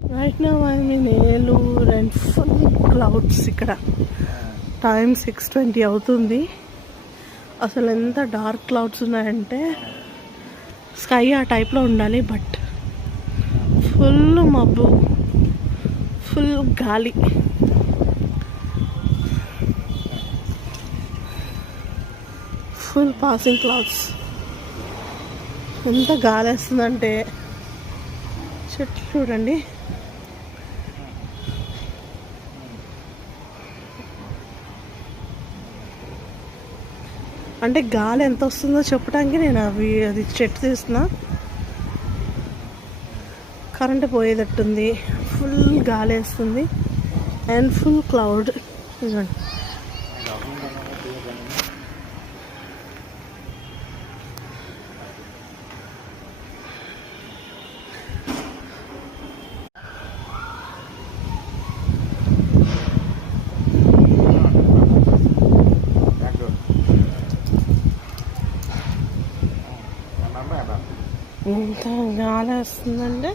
Right now I'm in Eluru and full clouds. ఇక్కడ time 6:20 అవుతుంది. అసలు ఎంత డార్క్ క్లౌడ్స్ ఉన్నాయంటే స్కై ఆ టైప్లో ఉండాలి, బట్ ఫుల్ మబ్బు, ఫుల్ గాలి. Full passing clouds. ఎంత గాలి వేస్తుందంటే చెట్లు చూడండి. అంటే గాలి ఎంత వస్తుందో చెప్పడానికి నేను అది చెట్టు తీస్తున్నా. కరెంట్ పోయేటట్టుంది. ఫుల్ గాలి వేస్తుంది అండ్ ఫుల్ క్లౌడ్. చూడండి ఎంత గాలి వస్తుందంటే